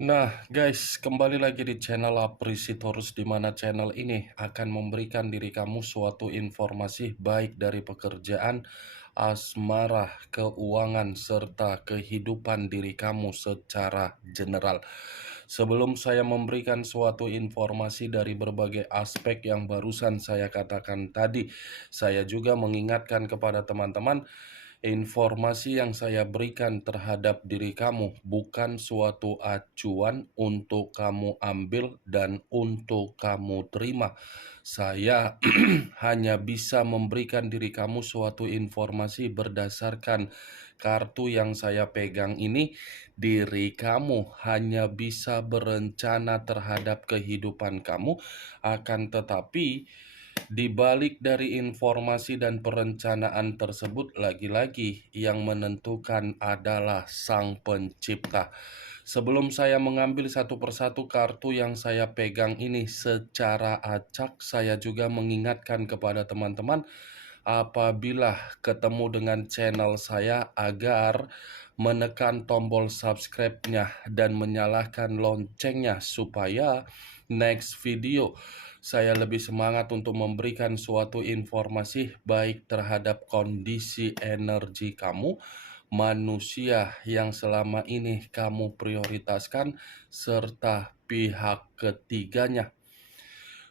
Nah, guys, kembali lagi di channel Aprisitorus, di mana channel ini akan memberikan diri kamu suatu informasi baik dari pekerjaan, asmara, keuangan, serta kehidupan diri kamu secara general. Sebelum saya memberikan suatu informasi dari berbagai aspek yang barusan saya katakan tadi, saya juga mengingatkan kepada teman-teman, informasi yang saya berikan terhadap diri kamu bukan suatu acuan untuk kamu ambil dan untuk kamu terima. Saya hanya bisa memberikan diri kamu suatu informasi berdasarkan kartu yang saya pegang ini. Diri kamu hanya bisa berencana terhadap kehidupan kamu, akan tetapi di balik dari informasi dan perencanaan tersebut, lagi-lagi yang menentukan adalah Sang Pencipta. Sebelum saya mengambil satu persatu kartu yang saya pegang ini secara acak, saya juga mengingatkan kepada teman-teman, apabila ketemu dengan channel saya, agar menekan tombol subscribe-nya dan menyalakan loncengnya supaya next video saya lebih semangat untuk memberikan suatu informasi baik terhadap kondisi energi kamu, manusia yang selama ini kamu prioritaskan, serta pihak ketiganya.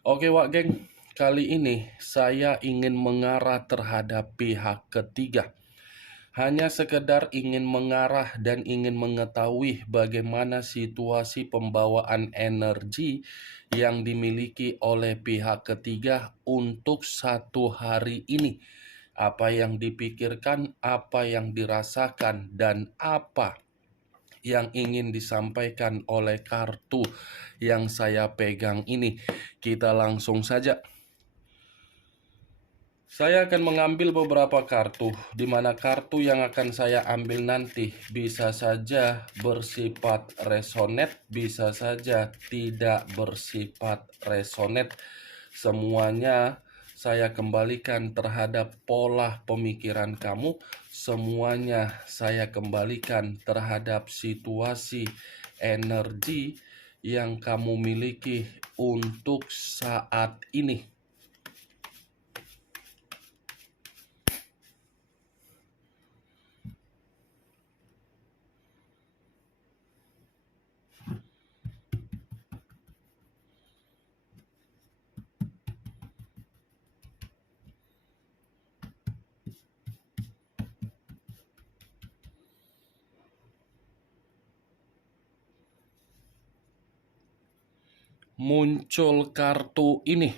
Oke, Wak Geng, kali ini saya ingin mengarah terhadap pihak ketiga. Hanya sekedar ingin mengarah dan ingin mengetahui bagaimana situasi pembawaan energi yang dimiliki oleh pihak ketiga untuk satu hari ini. Apa yang dipikirkan, apa yang dirasakan, dan apa yang ingin disampaikan oleh kartu yang saya pegang ini. Kita langsung saja. Saya akan mengambil beberapa kartu, di mana kartu yang akan saya ambil nanti bisa saja bersifat resonate, bisa saja tidak bersifat resonate. Semuanya saya kembalikan terhadap pola pemikiran kamu, semuanya saya kembalikan terhadap situasi energi yang kamu miliki untuk saat ini. Muncul kartu ini.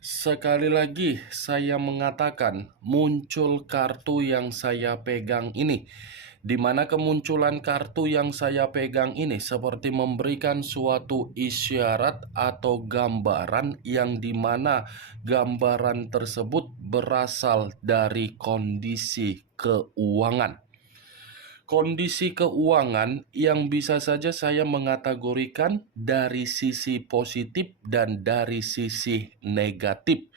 Sekali lagi saya mengatakan, muncul kartu yang saya pegang ini, di mana kemunculan kartu yang saya pegang ini seperti memberikan suatu isyarat atau gambaran, yang dimana gambaran tersebut berasal dari kondisi keuangan. Kondisi keuangan yang bisa saja saya mengategorikan dari sisi positif dan dari sisi negatif.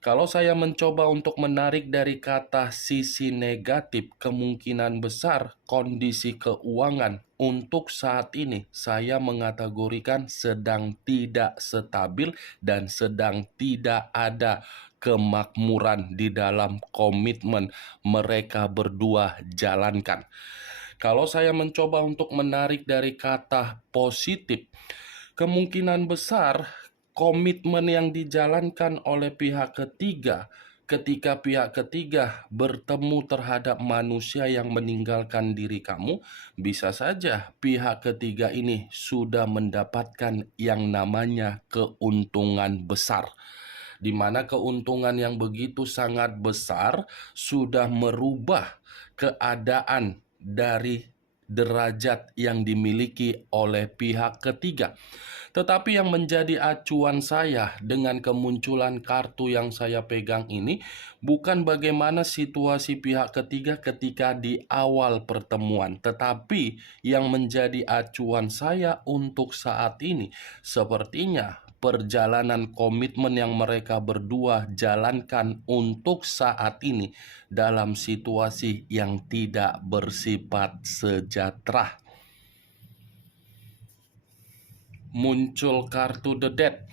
Kalau saya mencoba untuk menarik dari kata sisi negatif, kemungkinan besar kondisi keuangan untuk saat ini saya mengategorikan sedang tidak stabil dan sedang tidak ada kemakmuran di dalam komitmen mereka berdua jalankan. Kalau saya mencoba untuk menarik dari kata positif, kemungkinan besar komitmen yang dijalankan oleh pihak ketiga, ketika pihak ketiga bertemu terhadap manusia yang meninggalkan diri kamu, bisa saja pihak ketiga ini sudah mendapatkan yang namanya keuntungan besar, di mana keuntungan yang begitu sangat besar sudah merubah keadaan dari derajat yang dimiliki oleh pihak ketiga. Tetapi yang menjadi acuan saya dengan kemunculan kartu yang saya pegang ini bukan bagaimana situasi pihak ketiga ketika di awal pertemuan, tetapi yang menjadi acuan saya untuk saat ini sepertinya perjalanan komitmen yang mereka berdua jalankan untuk saat ini dalam situasi yang tidak bersifat sejahtera. Muncul kartu The Death.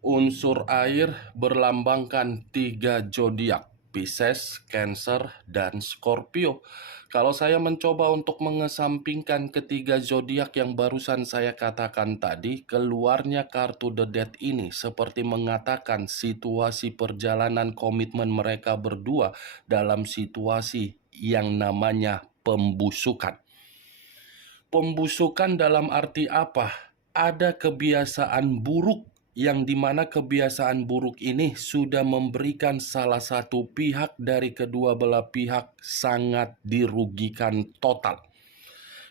Unsur air berlambangkan 3 zodiak, Pisces, Cancer, dan Scorpio. Kalau saya mencoba untuk mengesampingkan ketiga zodiak yang barusan saya katakan tadi, keluarnya kartu The Death ini seperti mengatakan situasi perjalanan komitmen mereka berdua dalam situasi yang namanya pembusukan. Pembusukan dalam arti apa? Ada kebiasaan buruk yang dimana kebiasaan buruk ini sudah memberikan salah satu pihak dari kedua belah pihak sangat dirugikan total.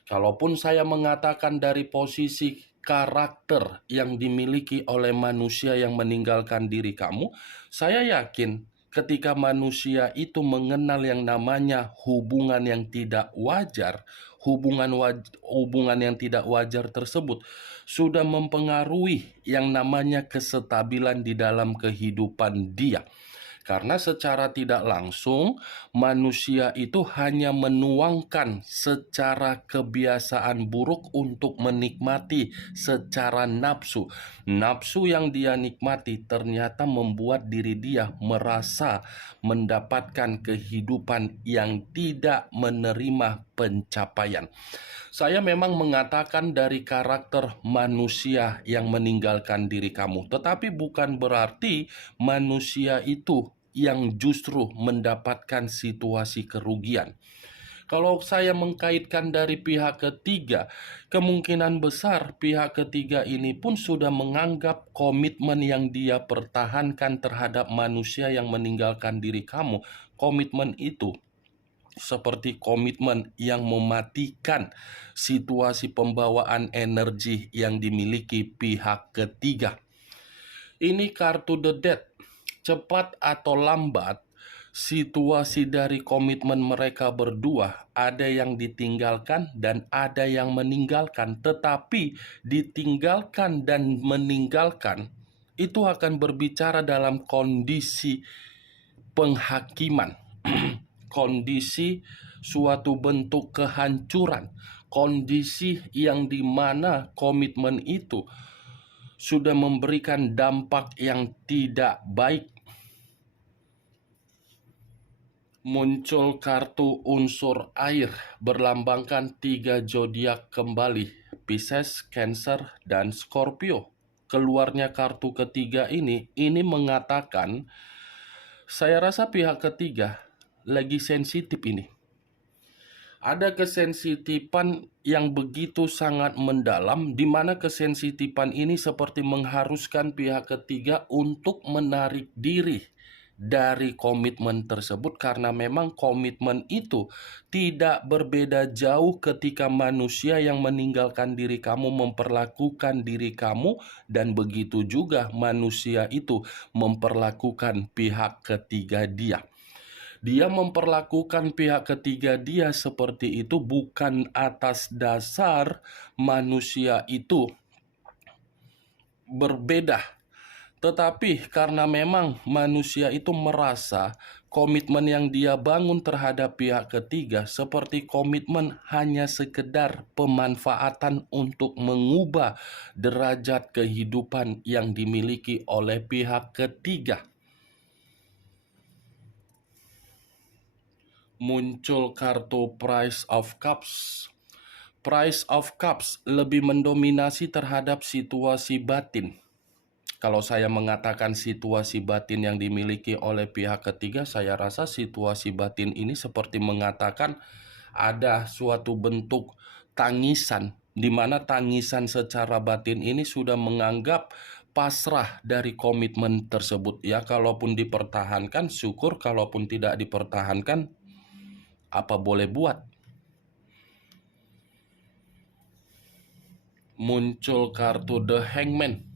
Kalaupun saya mengatakan dari posisi karakter yang dimiliki oleh manusia yang meninggalkan diri kamu, saya yakin ketika manusia itu mengenal yang namanya hubungan yang tidak wajar, hubungan yang tidak wajar tersebut sudah mempengaruhi yang namanya kestabilan di dalam kehidupan dia. Karena secara tidak langsung manusia itu hanya menuangkan secara kebiasaan buruk untuk menikmati secara nafsu. Nafsu yang dia nikmati ternyata membuat diri dia merasa mendapatkan kehidupan yang tidak menerima pencapaian. Saya memang mengatakan dari karakter manusia yang meninggalkan diri kamu, tetapi bukan berarti manusia itu yang justru mendapatkan situasi kerugian. Kalau saya mengkaitkan dari pihak ketiga, kemungkinan besar pihak ketiga ini pun sudah menganggap komitmen yang dia pertahankan terhadap manusia yang meninggalkan diri kamu, komitmen itu seperti komitmen yang mematikan situasi pembawaan energi yang dimiliki pihak ketiga. Ini kartu The Death. Cepat atau lambat, situasi dari komitmen mereka berdua ada yang ditinggalkan dan ada yang meninggalkan. Tetapi ditinggalkan dan meninggalkan itu akan berbicara dalam kondisi penghakiman, kondisi suatu bentuk kehancuran, kondisi yang dimana komitmen itu sudah memberikan dampak yang tidak baik. Muncul kartu unsur air berlambangkan 3 zodiak kembali, Pisces, Cancer, dan Scorpio. Keluarnya kartu ketiga ini mengatakan, saya rasa pihak ketiga lagi sensitif ini. Ada kesensitifan yang begitu sangat mendalam, di mana kesensitifan ini seperti mengharuskan pihak ketiga untuk menarik diri dari komitmen tersebut, karena memang komitmen itu tidak berbeda jauh ketika manusia yang meninggalkan diri kamu memperlakukan diri kamu, dan begitu juga manusia itu memperlakukan pihak ketiga dia. Dia memperlakukan pihak ketiga dia seperti itu bukan atas dasar manusia itu berbeda, tetapi karena memang manusia itu merasa komitmen yang dia bangun terhadap pihak ketiga seperti komitmen hanya sekedar pemanfaatan untuk mengubah derajat kehidupan yang dimiliki oleh pihak ketiga. Muncul kartu Prince of Cups. Prince of Cups lebih mendominasi terhadap situasi batin. Kalau saya mengatakan situasi batin yang dimiliki oleh pihak ketiga, saya rasa situasi batin ini seperti mengatakan ada suatu bentuk tangisan, di mana tangisan secara batin ini sudah menganggap pasrah dari komitmen tersebut. Ya, kalaupun dipertahankan, syukur. Kalaupun tidak dipertahankan, apa boleh buat. Muncul kartu The Hangman.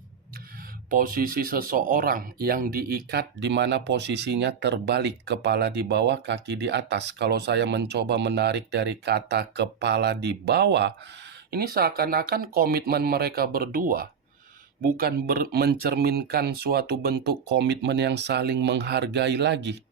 Posisi seseorang yang diikat di mana posisinya terbalik, kepala di bawah, kaki di atas. Kalau saya mencoba menarik dari kata kepala di bawah, ini seakan-akan komitmen mereka berdua bukan mencerminkan suatu bentuk komitmen yang saling menghargai lagi.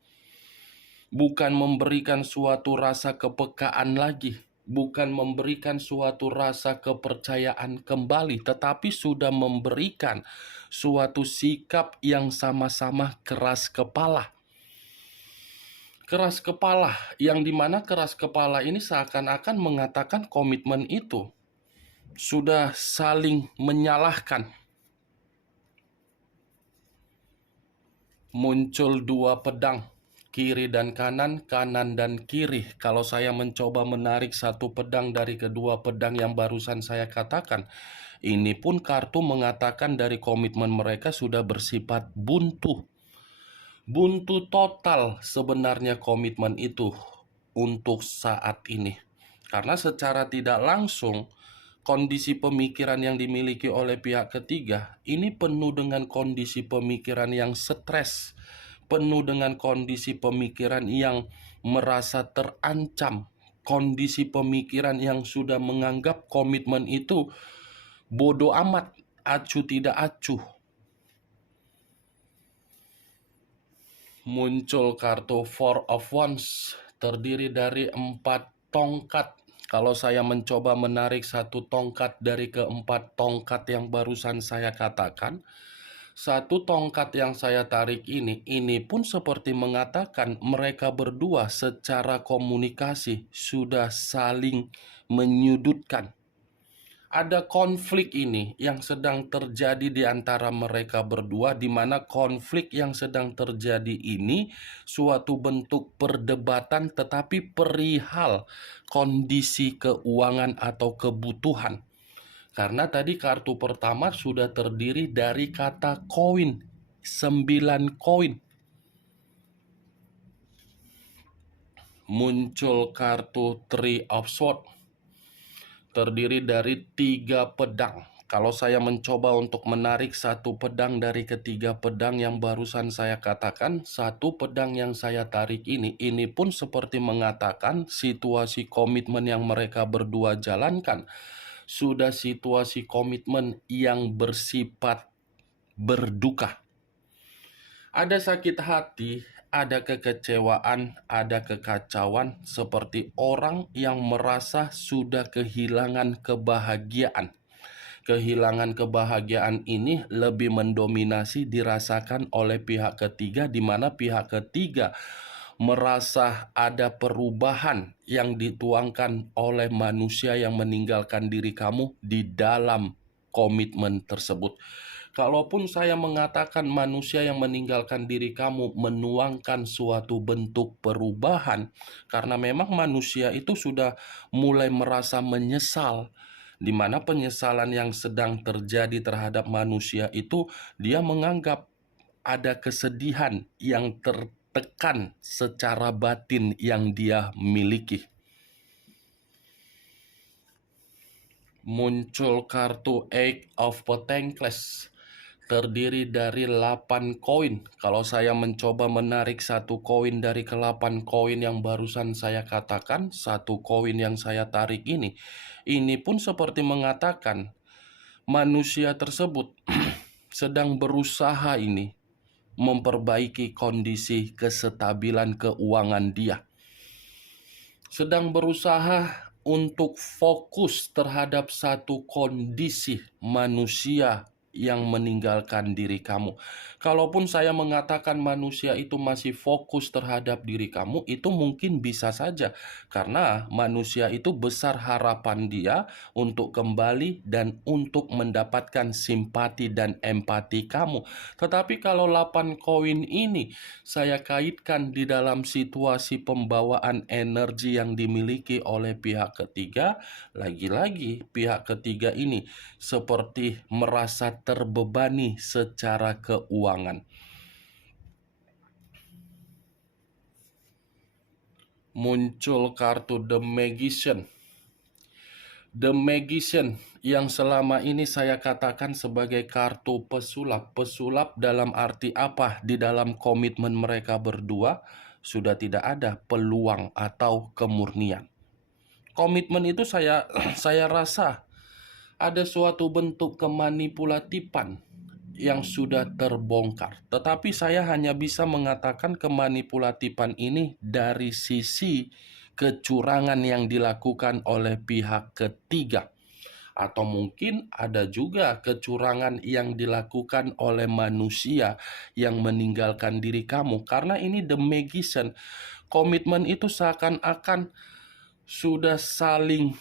Bukan memberikan suatu rasa kepekaan lagi. bukan memberikan suatu rasa kepercayaan kembali, tetapi sudah memberikan suatu sikap yang sama-sama keras kepala. Keras kepala, yang dimana keras kepala ini seakan-akan mengatakan komitmen itu sudah saling menyalahkan. Muncul dua pedang, kiri dan kanan, kanan dan kiri. Kalau saya mencoba menarik satu pedang dari kedua pedang yang barusan saya katakan, ini pun kartu mengatakan dari komitmen mereka sudah bersifat buntu. Buntu total sebenarnya komitmen itu untuk saat ini. Karena secara tidak langsung, kondisi pemikiran yang dimiliki oleh pihak ketiga ini penuh dengan kondisi pemikiran yang stres, penuh dengan kondisi pemikiran yang merasa terancam, kondisi pemikiran yang sudah menganggap komitmen itu bodoh amat, acuh tidak acuh. Muncul kartu Four of Wands, terdiri dari 4 tongkat. Kalau saya mencoba menarik satu tongkat dari keempat tongkat yang barusan saya katakan, satu tongkat yang saya tarik ini pun seperti mengatakan mereka berdua secara komunikasi sudah saling menyudutkan. Ada konflik ini yang sedang terjadi di antara mereka berdua, di mana konflik yang sedang terjadi ini suatu bentuk perdebatan tetapi perihal kondisi keuangan atau kebutuhan. Karena tadi kartu pertama sudah terdiri dari kata koin, 9 koin. Muncul kartu Three of Swords, terdiri dari 3 pedang. Kalau saya mencoba untuk menarik satu pedang dari ketiga pedang yang barusan saya katakan, satu pedang yang saya tarik ini pun seperti mengatakan situasi komitmen yang mereka berdua jalankan sudah situasi komitmen yang bersifat berduka. Ada sakit hati, ada kekecewaan, ada kekacauan, seperti orang yang merasa sudah kehilangan kebahagiaan. Kehilangan kebahagiaan ini lebih mendominasi dirasakan oleh pihak ketiga, di mana pihak ketiga merasa ada perubahan yang dituangkan oleh manusia yang meninggalkan diri kamu di dalam komitmen tersebut. Kalaupun saya mengatakan manusia yang meninggalkan diri kamu menuangkan suatu bentuk perubahan, karena memang manusia itu sudah mulai merasa menyesal, di mana penyesalan yang sedang terjadi terhadap manusia itu dia menganggap ada kesedihan yang tertekan secara batin yang dia miliki. Muncul kartu Eight of Pentacles, terdiri dari 8 koin. Kalau saya mencoba menarik satu koin dari ke-8 koin yang barusan saya katakan, satu koin yang saya tarik ini pun seperti mengatakan manusia tersebut sedang berusaha memperbaiki kondisi kestabilan keuangan dia. Sedang berusaha untuk fokus terhadap satu kondisi manusia yang meninggalkan diri kamu. Kalaupun saya mengatakan manusia itu masih fokus terhadap diri kamu, itu mungkin bisa saja. Karena manusia itu besar harapan dia untuk kembali dan untuk mendapatkan simpati dan empati kamu. Tetapi kalau 8 koin ini saya kaitkan di dalam situasi pembawaan energi yang dimiliki oleh pihak ketiga, lagi-lagi pihak ketiga ini seperti merasa terbebani secara keuangan. Muncul kartu The Magician. The Magician yang selama ini saya katakan sebagai kartu pesulap. Pesulap dalam arti apa? Di dalam komitmen mereka berdua sudah tidak ada peluang atau kemurnian. Komitmen itu saya rasa ada suatu bentuk kemanipulatifan yang sudah terbongkar. Tetapi saya hanya bisa mengatakan kemanipulatifan ini dari sisi kecurangan yang dilakukan oleh pihak ketiga. Atau mungkin ada juga kecurangan yang dilakukan oleh manusia yang meninggalkan diri kamu. Karena ini the magician. Komitmen itu seakan-akan sudah saling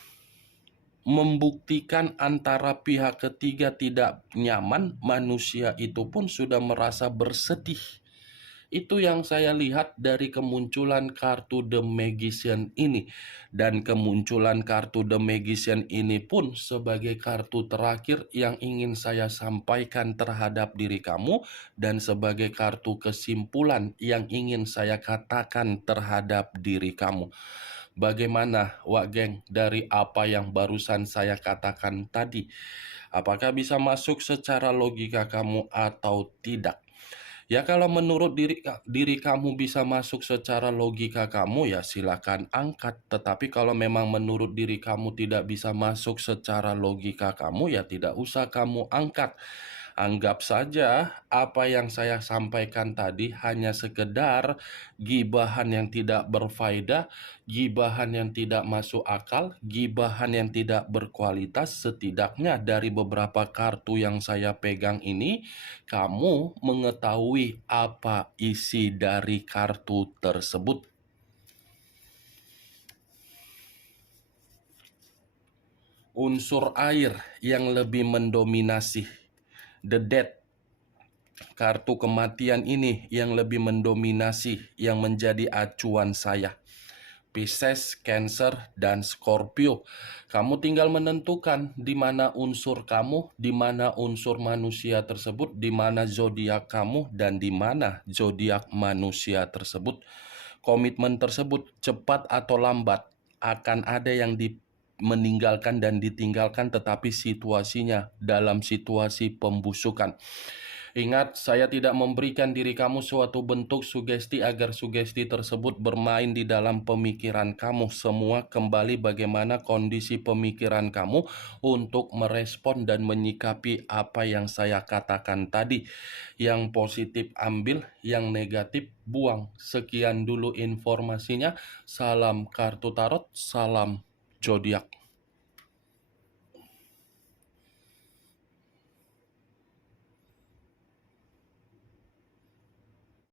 membuktikan antara pihak ketiga tidak nyaman, manusia itu pun sudah merasa bersedih. Itu yang saya lihat dari kemunculan kartu The Magician ini. Dan kemunculan kartu The Magician ini pun sebagai kartu terakhir yang ingin saya sampaikan terhadap diri kamu, dan sebagai kartu kesimpulan yang ingin saya katakan terhadap diri kamu. Bagaimana, Wak Geng, dari apa yang barusan saya katakan tadi? Apakah bisa masuk secara logika kamu atau tidak? Ya, kalau menurut diri kamu bisa masuk secara logika kamu, ya silakan angkat. Tetapi kalau memang menurut diri kamu tidak bisa masuk secara logika kamu, ya tidak usah kamu angkat. Anggap saja apa yang saya sampaikan tadi hanya sekedar gibahan yang tidak berfaedah, gibahan yang tidak masuk akal, gibahan yang tidak berkualitas. Setidaknya dari beberapa kartu yang saya pegang ini, kamu mengetahui apa isi dari kartu tersebut. Unsur air yang lebih mendominasi. The Death. Kartu kematian ini yang lebih mendominasi, yang menjadi acuan saya. Pisces, Cancer, dan Scorpio. Kamu tinggal menentukan di mana unsur kamu, di mana unsur manusia tersebut, di mana zodiak kamu, dan di mana zodiak manusia tersebut. Komitmen tersebut cepat atau lambat akan ada yang meninggalkan dan ditinggalkan, tetapi situasinya dalam situasi pembusukan. Ingat, saya tidak memberikan diri kamu suatu bentuk sugesti agar sugesti tersebut bermain di dalam pemikiran kamu. Semua kembali bagaimana kondisi pemikiran kamu untuk merespon dan menyikapi apa yang saya katakan tadi. Yang positif ambil, yang negatif buang. Sekian dulu informasinya. Salam kartu tarot, salam zodiak.